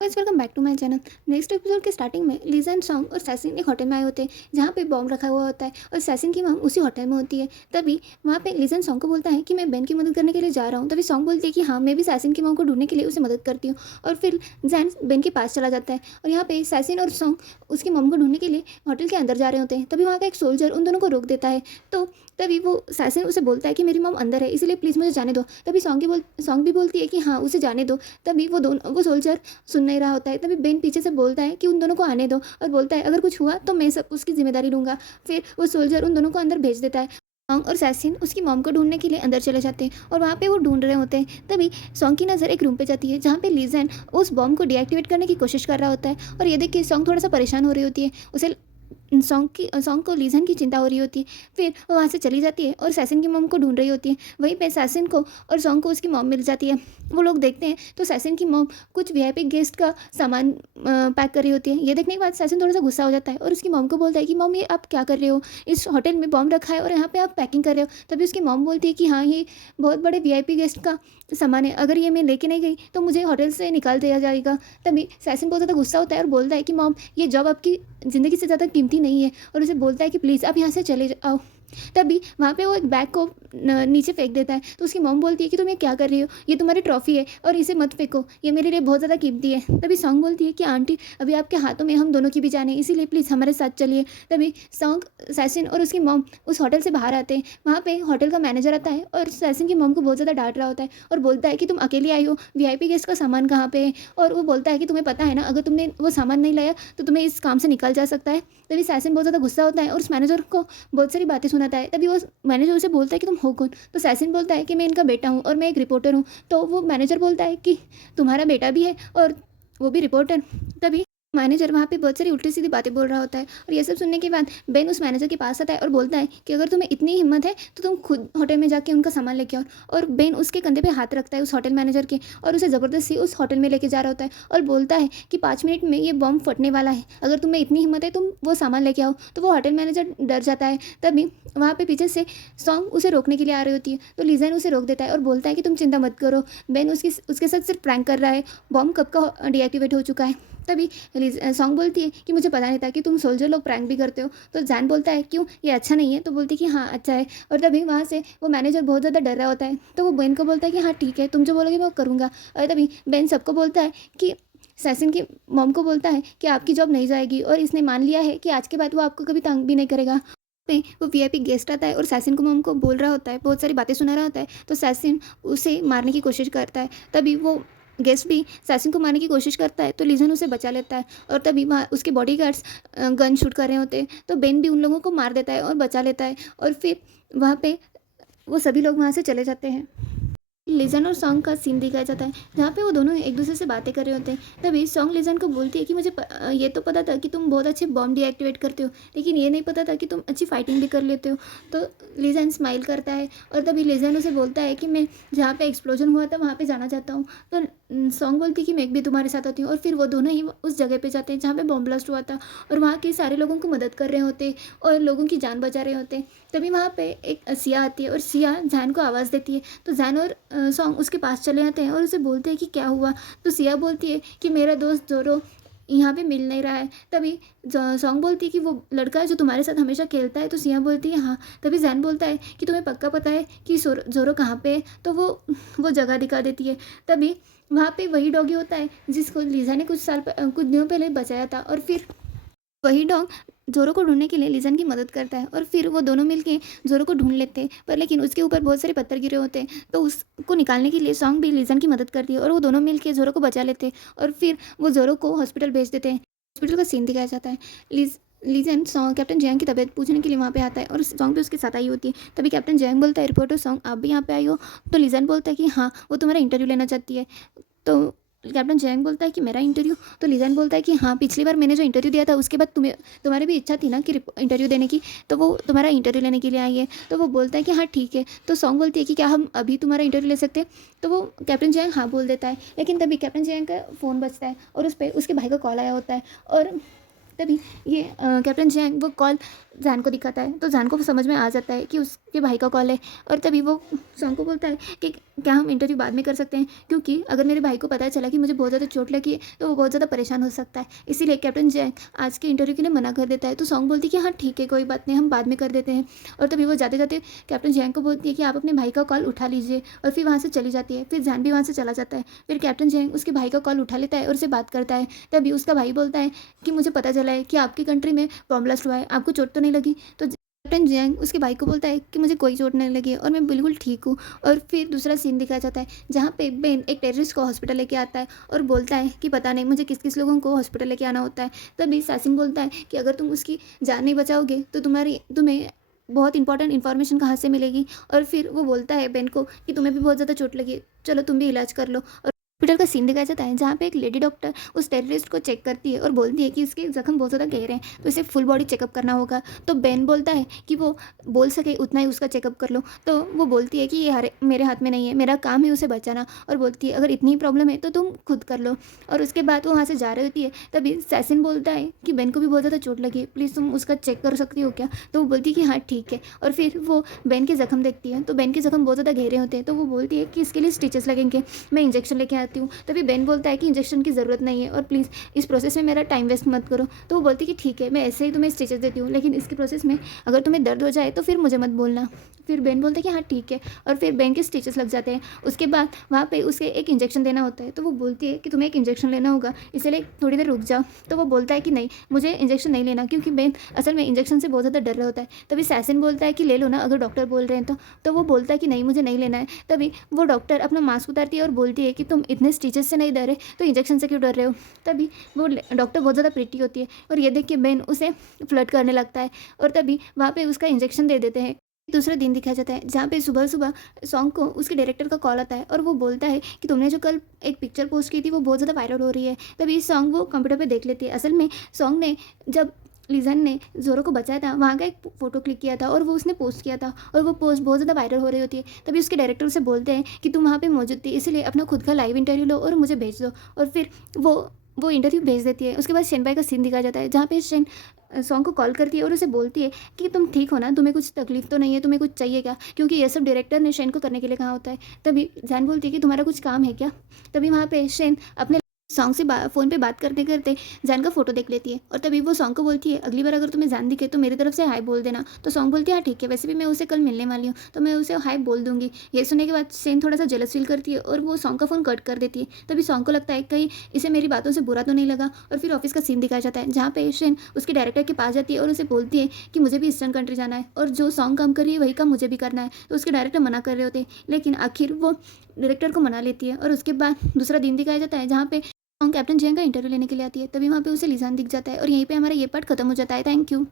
Guys welcome back to my channel. Next episode के starting में Lisa and song और सैसिन एक होटल में आए होते हैं जहाँ पे बॉम्ब रखा हुआ होता है और सैसिन की मम उसी होटल में होती है। तभी वहाँ पे लीजा एंड सॉन्ग को बोलता है कि मैं बेन की मदद करने के लिए जा रहा हूँ। तभी सॉन्ग बोलती है कि हाँ मैं भी सैसिन की मम को ढूंढने के लिए उसे मदद करती हूँ। और फिर जैन बेन के पास चला जाता है और यहाँ पे सैसिन और सॉन्ग उसकी मम को ढूंढने के लिए होटल के अंदर जा रहे होते हैं। तभी वहाँ का एक सोल्जर उन दोनों को रोक देता है। तो तभी वो सैसिन उसे बोलता है कि मेरी मम अंदर है, इसलिए प्लीज़ मुझे जाने दो। तभी सॉन्ग भी बोलती है कि हाँ उसे जाने दो। तभी वो सोल्जर सुन नहीं रहा होता है। तभी बेन पीछे से बोलता है कि उन दोनों को आने दो और बोलता है अगर कुछ हुआ तो मैं सब उसकी जिम्मेदारी लूँगा। फिर वो सोल्जर उन दोनों को अंदर भेज देता है। सॉन्ग और सैसिन उसकी मॉम को ढूंढने के लिए अंदर चले जाते हैं और वहाँ पे वो ढूंढ रहे होते हैं। तभी सॉन्ग की नज़र एक रूम पे जाती है जहाँ पे लीजन उस बॉम्ब को डीएक्टिवेट करने की कोशिश कर रहा होता है। और ये देख के सॉन्ग थोड़ा सा परेशान हो रही होती है। उसे सॉन्ग को लीजन की चिंता हो रही होती है। फिर वो वहाँ से चली जाती है और सैसिन की मॉम को ढूंढ रही होती है। वहीं पे सैसिन को और सॉन्ग को उसकी मॉम मिल जाती है। वो लोग देखते हैं तो सैसिन की मॉम कुछ वीआईपी गेस्ट का सामान पैक कर रही होती है। ये देखने के बाद सैसिन थोड़ा सा गुस्सा हो जाता है और उसकी मॉम को बोलता है कि मॉम ये आप क्या कर रहे हो, इस होटल में बॉम्ब रखा है और यहाँ पे आप पैकिंग कर रहे हो। तभी उसकी मॉम बोलती है कि हाँ ये बहुत बड़े वीआईपी गेस्ट का सामान है, अगर ये मैं लेके नहीं गई तो मुझे होटल से निकाल दिया जाएगा। तभी सैसिन बहुत ज़्यादा गुस्सा होता है और बोलता है कि मॉम ये जॉब आपकी ज़िंदगी से ज़्यादा कीमती नहीं है। और उसे बोलता है कि प्लीज़ आप यहाँ से चले आओ। तभी वहाँ पे वो एक बैग को नीचे फेंक देता है। तो उसकी मॉम बोलती है कि तुम ये क्या कर रही हो, ये तुम्हारी ट्रॉफी है और इसे मत फेंको, ये मेरे लिए बहुत ज़्यादा कीमती है। तभी सॉन्ग बोलती है कि आंटी अभी आपके हाथों में हम दोनों की भी जान है, इसीलिए प्लीज़ हमारे साथ चलिए। तभी सॉन्ग, सैसिन और उसकी मॉम उस होटल से बाहर आते हैं। वहाँ पे होटल का मैनेजर आता है और सैसिन की मॉम को बहुत ज़्यादा डांट रहा होता है और बोलता है कि तुम अकेली आई हो, वीआईपी गेस्ट का सामान कहाँ पे है। और वो बोलता है कि तुम्हें पता है ना, अगर तुमने वो सामान नहीं लाया तो तुम्हें इस काम से निकल जा सकता है। तभी सैसिन बहुत ज़्यादा गुस्सा होता है और उस मैनेजर को बहुत सारी बातें सुनाता है। तभी वो मैनेजर उसे बोलता है कि तुम हो कौन। तो सैसिन बोलता है कि मैं इनका बेटा हूँ और मैं एक रिपोर्टर हूँ। तो वो मैनेजर बोलता है कि तुम्हारा बेटा भी है और वो भी रिपोर्टर। तभी मैनेजर वहाँ पे बहुत सारी उल्टी सीधी बातें बोल रहा होता है और ये सब सुनने के बाद बेन उस मैनेजर के पास आता है और बोलता है कि अगर तुम्हें इतनी हिम्मत है तो तुम खुद होटल में जाके उनका सामान लेके आओ। और बेन उसके कंधे पे हाथ रखता है उस होटल मैनेजर के और उसे ज़बरदस्ती उस होटल में लेके जा रहा होता है और बोलता है कि 5 मिनट में ये बॉम्ब फटने वाला है, अगर तुम्हें इतनी हिम्मत है तुम वो सामान लेके आओ। तो वो होटल मैनेजर डर जाता है। तभी वहाँ पे पीछे से सॉन्ग उसे रोकने के लिए आ रही होती है। तो लीजन उसे रोक देता है और बोलता है कि तुम चिंता मत करो, बेन उसके साथ सिर्फ प्रैंक कर रहा है, बॉम्ब कब का डीएक्टिवेट हो चुका है। तभी सॉन्ग बोलती है कि मुझे पता नहीं था कि तुम सोल्जर लोग प्रैंक भी करते हो। तो जैन बोलता है क्यों, ये अच्छा नहीं है। तो बोलती है कि हाँ अच्छा है। और तभी वहाँ से वो मैनेजर बहुत ज़्यादा डर रहा होता है। तो वो बेन को बोलता है कि हाँ ठीक है, तुम जो बोलोगे मैं करूँगा। और तभी बेन सबको बोलता है कि सैसिन की मॉम को बोलता है कि आपकी जॉब नहीं जाएगी और इसने मान लिया है कि आज के बाद वो आपको कभी तंग भी नहीं करेगा। पे वो वीआईपी गेस्ट आता है और सैसिन को मॉम को बोल रहा होता है, बहुत सारी बातें सुना रहा होता है। तो सैसिन उसे मारने की कोशिश करता है। तभी वो गेस्ट भी सैसिन को मारने की कोशिश करता है तो लीजन उसे बचा लेता है। और तभी वहाँ उसके बॉडीगार्ड्स गन शूट कर रहे होते हैं तो बेन भी उन लोगों को मार देता है और बचा लेता है। और फिर वहाँ पे वो सभी लोग वहाँ से चले जाते हैं। लिजन और सॉन्ग का सीन दिखाया जाता है जहाँ पे वो दोनों एक दूसरे से बातें कर रहे होते हैं। तभी सॉन्ग लिजन को बोलती है कि ये तो पता था कि तुम बहुत अच्छे बॉम्ब डीएक्टिवेट करते हो, लेकिन ये नहीं पता था कि तुम अच्छी फाइटिंग भी कर लेते हो। तो लिजन स्माइल करता है और तभी लिजन उसे बोलता है कि मैं जहाँ पे एक्सप्लोजन हुआ था वहाँ पे जाना चाहता हूँ। तो सॉन्ग बोलती है कि मैं भी तुम्हारे साथ आती हूँ। और फिर वो दोनों ही उस जगह पे जाते हैं जहाँ पे बॉम्ब ब्लास्ट हुआ था और वहाँ के सारे लोगों को मदद कर रहे होते और लोगों की जान बचा रहे होते। तभी वहाँ पे एक सिया आती है और सिया जैन को आवाज़ देती है। तो जैन और सॉन्ग उसके पास चले आते हैं और उसे बोलते हैं कि क्या हुआ। तो सिया बोलती है कि मेरा दोस्त जोरो यहाँ पे मिल नहीं रहा है। तभी सॉन्ग बोलती है कि वो लड़का जो तुम्हारे साथ हमेशा खेलता है। तो सिया बोलती है हाँ। तभी जैन बोलता है कि तुम्हें पक्का पता है कि जोरो कहाँ पे है। तो वो जगह दिखा देती है। तभी वहाँ पे वही डॉगी होता है जिसको लीजा ने कुछ दिनों पहले बचाया था। और फिर वही डॉग जोरो को ढूंढने के लिए लिजन की मदद करता है और फिर वो दोनों मिलके जोरो को ढूंढ लेते हैं। पर लेकिन उसके ऊपर बहुत सारे पत्थर गिरे होते हैं तो उसको निकालने के लिए सॉन्ग भी लिजन की मदद करती है और वो दोनों मिलके जोरो को बचा लेते हैं। और फिर वो जोरो को हॉस्पिटल भेज देते हैं। हॉस्पिटल का सीन दिखाया जाता है। लीजन सॉन्ग कैप्टन जैंग की तबीयत पूछने के लिए वहाँ पे आता है और सॉन्ग भी उसके साथ आई होती है। तभी कैप्टन जैंग बोलता है रिपोर्टर सॉन्ग आप भी यहाँ पे आई हो। तो लीजन बोलता है कि हाँ वो तुम्हारा इंटरव्यू लेना चाहती है। तो कैप्टन जैंग बोलता है कि मेरा इंटरव्यू। तो लिजन बोलता है कि हाँ पिछली बार मैंने जो इंटरव्यू दिया था उसके बाद तुम्हारी भी इच्छा थी ना कि इंटरव्यू देने की, तो वो तुम्हारा इंटरव्यू लेने के लिए आई है। तो वो बोलता है कि हाँ ठीक है। तो सॉन्ग बोलती है कि क्या हम अभी तुम्हारा इंटरव्यू ले सकते हैं। तो वो कैप्टन जैंग हाँ बोल देता है। लेकिन तभी कैप्टन जैंग का फ़ोन बजता है और उस पर उसके भाई का कॉल आया होता है। और तभी ये कैप्टन जैंग वो कॉल जैन को दिखाता है, तो जैन को समझ में आ जाता है कि उसके भाई का कॉल है। और तभी वो सॉन्ग को बोलता है कि क्या हम इंटरव्यू बाद में कर सकते हैं, क्योंकि अगर मेरे भाई को पता चला कि मुझे बहुत ज़्यादा चोट लगी है तो वो बहुत ज़्यादा परेशान हो सकता है। इसीलिए कैप्टन जैंग आज के इंटरव्यू के लिए मना कर देता है। तो सॉन्ग बोलती है कि हाँ ठीक है, कोई बात नहीं, हम बाद में कर देते हैं। और तभी वो जाते जाते कैप्टन जैंग को बोलती है कि आप अपने भाई का कॉल उठा लीजिए, और फिर वहाँ से चली जाती है। फिर जैन भी वहाँ से चला जाता है। फिर कैप्टन जैंग उसके भाई का कॉल उठा लेता है और उससे बात करता है। तभी उसका भाई बोलता है कि मुझे पता चला है कि आपकी कंट्री में बॉम्ब ब्लास्ट हुआ है, आपको चोट तो नहीं लगी। तो कैप्टन जैंग उसके भाई को बोलता है कि मुझे कोई चोट नहीं लगी है और मैं बिल्कुल ठीक हूँ। और फिर दूसरा सीन दिखाया जाता है जहाँ पे बेन एक टेररिस्ट को हॉस्पिटल लेके आता है और बोलता है कि पता नहीं मुझे किस किस लोगों को हॉस्पिटल लेके आना होता है। तभी सासिन बोलता है कि अगर तुम उसकी जान नहीं बचाओगे तो तुम्हें बहुत इंपॉर्टेंट इन्फॉर्मेशन कहाँ से मिलेगी। और फिर वो बोलता है बेन को कि तुम्हें भी बहुत ज़्यादा चोट लगी है, चलो तुम भी इलाज कर लो। और हॉस्पिटल का सीन दिखाया जाता है जहाँ पे एक लेडी डॉक्टर उस टेररिस्ट को चेक करती है और बोलती है कि इसके जख्म बहुत ज़्यादा गहरे हैं, तो इसे फुल बॉडी चेकअप करना होगा। तो बेन बोलता है कि वो बोल सके उतना ही उसका चेकअप कर लो। तो वो बोलती है कि ये मेरे हाथ में नहीं है, मेरा काम है उसे बचाना। और बोलती है अगर इतनी ही प्रॉब्लम है तो तुम खुद कर लो। और उसके बाद वो वहाँ से जा रही होती है। तभी सैसिन बोलता है कि बेन को भी बहुत ज़्यादा चोट लगी है, प्लीज़ तुम उसका चेक कर सकती हो क्या। तो वो बोलती है कि हाँ ठीक है। और फिर वो बेन के ज़ख्म देखती है, तो बेन के ज़ख्म बहुत ज़्यादा गहरे होते हैं। तो वो बोलती है कि इसके लिए स्टिचेस लगेंगे, मैं इंजेक्शन लेके आती हूँ। तभी बेन बोलता है कि इंजेक्शन की ज़रूरत नहीं है और प्लीज़ इस प्रोसेस में मेरा टाइम वेस्ट मत करो। तो वो बोलती है कि ठीक है, मैं ऐसे ही तुम्हें स्टिचेस देती हूँ, लेकिन इसके प्रोसेस में अगर तुम्हें दर्द हो जाए तो फिर मुझे मत बोलना। फिर बेन बोलता है कि हाँ ठीक है। और फिर बेन के स्टिचेस लग जाते हैं। उसके बाद वहाँ पे उसे एक इंजेक्शन देना होता है। तो वो बोलती है कि तुम्हें एक इंजेक्शन लेना होगा, इसलिए थोड़ी देर रुक जाओ। तो वो बोलता है कि नहीं, मुझे इंजेक्शन नहीं लेना, क्योंकि बेन असल में इंजेक्शन से बहुत ज़्यादा डर रहा होता है। तभी सैसिन बोलता है कि ले लो ना, अगर डॉक्टर बोल रहे हैं तो वो बोलता है कि नहीं, मुझे नहीं लेना है। तभी वो डॉक्टर अपना मास्क उतारती है और बोलती है कि तुम इतने स्टिचेस से नहीं डरे तो इंजेक्शन से क्यों डर रहे हो। तभी वो डॉक्टर बहुत ज़्यादा प्रिटी होती है और ये देख के बेन उसे फ्लर्ट करने लगता है। और तभी वहाँ पे उसका इंजेक्शन दे देते हैं। दूसरा दिन दिखाया जाता है जहाँ पे सुबह सुबह सॉन्ग को उसके डायरेक्टर का कॉल आता है और वो बोलता है कि तुमने जो कल एक पिक्चर पोस्ट की थी वो बहुत ज़्यादा वायरल हो रही है। तभी सॉन्ग वो कंप्यूटर पे देख लेती है। असल में सॉन्ग ने जब लीजन ने जोरो को बचाया था वहाँ का एक फ़ोटो क्लिक किया था और वो उसने पोस्ट किया था, और वो पोस्ट बहुत ज़्यादा वायरल हो रही होती है। तभी उसके डायरेक्टर उसे बोलते हैं कि तुम वहाँ पे मौजूद थी, इसलिए अपना खुद का लाइव इंटरव्यू लो और मुझे भेज दो। और फिर वो इंटरव्यू भेज देती है। उसके बाद शेन भाई का सीन दिखाया जाता है जहाँ पे शेन सॉन्ग को कॉल करती है और उसे बोलती है कि तुम ठीक हो ना, तुम्हें कुछ तकलीफ तो नहीं है, तुम्हें कुछ चाहिए क्या, क्योंकि ये सब डायरेक्टर ने शेन को करने के लिए कहा होता है। तभी जैन बोलती है कि तुम्हारा कुछ काम है क्या। तभी वहाँ पे शेन अपने सॉन्ग से फ़ोन पे बात करते करते जैन का फोटो देख लेती है। और तभी वो सॉन्ग को बोलती है अगली बार अगर तुम्हें जैन दिखे तो मेरी तरफ से हाय बोल देना। तो सॉन्ग बोलती है हाँ ठीक है, वैसे भी मैं उसे कल मिलने वाली हूँ तो मैं उसे हाय बोल दूंगी। ये सुनने के बाद शेन थोड़ा सा जेलस फील करती है और वो सॉन्ग का फ़ोन कट कर देती है। तभी सॉन्ग को लगता है कहीं इसे मेरी बातों से बुरा तो नहीं लगा। और फिर ऑफिस का सीन दिखाया जाता है जहाँ पे शेन उसके डायरेक्टर के पास जाती है और उसे बोलती है कि मुझे भी ईस्टर्न कंट्री जाना है और जो सॉन्ग काम कर रही है वही काम मुझे भी करना है। तो उसके डायरेक्टर मना कर रहे होते हैं, लेकिन आखिर वो डायरेक्टर को मना लेती है। और उसके बाद दूसरा दिन दिखाया जाता है जहाँ पे कैप्टन जैंग का इंटरव्यू लेने के लिए आती है। तभी वहाँ पे उसे लिजान दिख जाता है और यहीं पे हमारा ये पार्ट खत्म हो जाता है। Thank you.